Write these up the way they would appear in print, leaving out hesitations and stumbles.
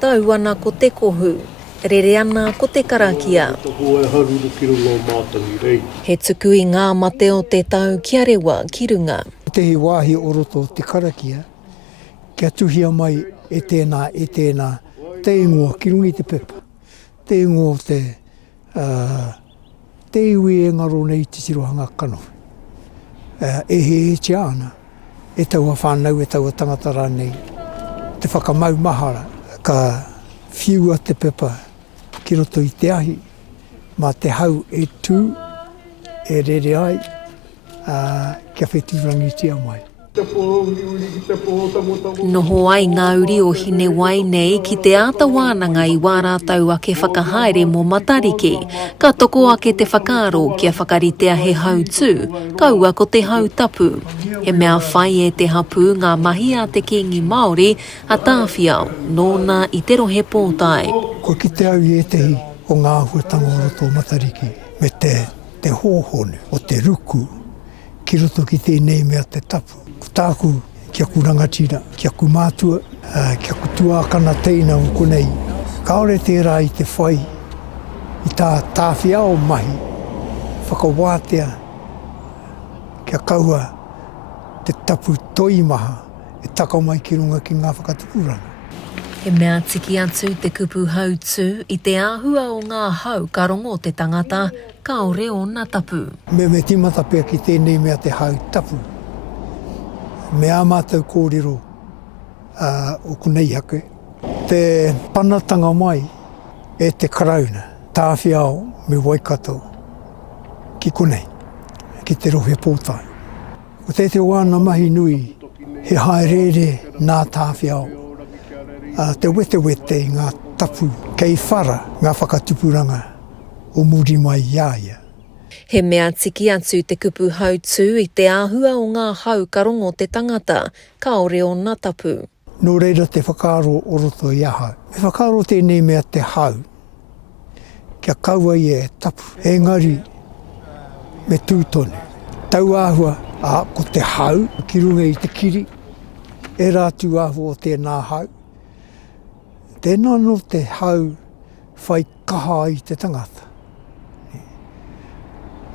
tau ana ko te kohu, rere ana ko te karakia. He tuku i ngā mate o te tau kia rewa ki runga. Te he wāhi oroto te karakia, kia tuhia mai e tēnā, te ingoa ki rungi te pepa. Te ingoa te iwi e ngaro nei te Ōtorohanga kanohi. E he tia ana, e taua whānau, e taua tangata rānei, te whakamau mahara, ka whiua te pepa ki roto i te ahi, ma te hau e tū, e rere ai, kia whetūrangi tia mai. Noho ai ngā uri o Hinewai nei ki te āta wānanga i wārātau ake whakahaere mō Matariki, ka toko ake te whakaaro kia whakaritea he hautū, kaua ko te hautapu. He mea whai e te hapū ngā mahi a te Kīngi Māori a Tawhiao, nōna i te rohe pōtae. Ko ki te au i etehi o ngā huatanga o roto Matariki, me te hōhonu o te ruku, ki roto ki tēnei mea te tapu. Ko tāku kia ku rangatira, kia ku mātua, kia ku tuākana teina o konei. Kāore tērā i te whai, i tā Tawhiao mahi, whakawātea, kia kaua te tapu toimaha, e takau mai ki runga ki ngā whakatupuranga. He mea tiki atu te kupu hautū i te āhua o ngā hau ka rongo te tangata, kāore o nā tapu. Me timata pia ki tēnei mea te hautapu. Me a mātou kōrero o konei hake. Te panatanga mai e te karauna, Tawhiao me Waikato ki konei, ki te rohe pōtae. Ko te wāna mahi nui, he haerere nā Tawhiao, te wete i ngā tapu, kei whara ngā whakatupuranga o muri mai iaia. He mea tiki atu te kupu hautū i te āhua o ngā hau ka rongo te tangata, kāore o nā tapu. Nō reira te whakaaro o roto i ahau. Me whakaaro tēnei mea te hau, kia kaua i e tapu, engari me tūtonu. Tau āhua ko te hau, ki runga i te kiri, e rātu āhua o tēnā hau. Tēnā no te hau whai kaha i te tangata.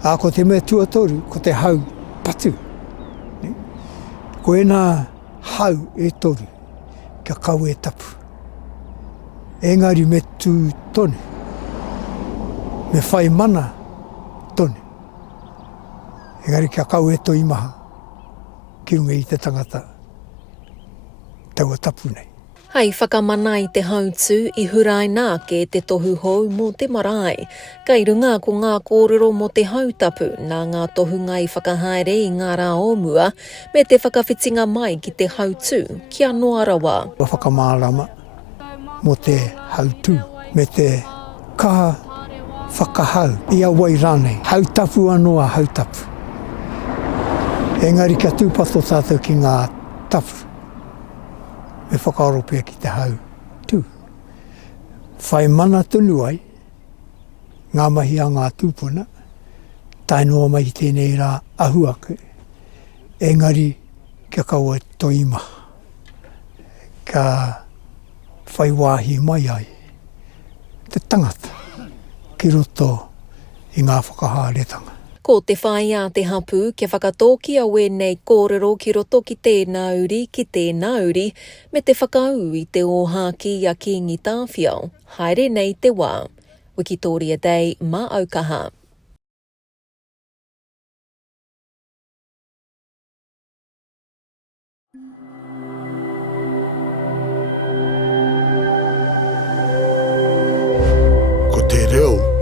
Ko te mea tuatoru, ko te hau patu. Ko ena hau e toru, kia kau e tapu. Engari me tū tonu, me whai mana tonu. Engari kia kau e toimaha, ki runga i te tangata, taua tapu nei. Hei whakamana i te hautū i hurai nāke te tohutohu mō te marae. Kei runga ko ngā kōrero mō te hautapu nā ngā tohunga i whakahaere i ngā rā ōmua me te whakawhitinga mai ki te hautū kia noa rawa. Whakamānawa mō te hautū me te kaha whakahau i a wai rānei. Hautapu anoa hautapu. Engari kia tūpato tātou ki ngā tapu. Me whakaaro pia ki te hau tū. Whai mana tonu ai, ngā mahi a ngā tūpuna, tainoa mai tēnei rā ahuake, engari kia kaua toima, ka whai wāhi mai ai, te tangata, ki roto i ngā whakahaeretanga. Ko te whai a te hapū kia whakatōki a wēnei kōrero ki roto ki tēnā uri, me te whakau i te ōhāki a Kīngi Tawhiao, haere nei te wā. Wikitoria Day, mā Aukaha. Ko te reo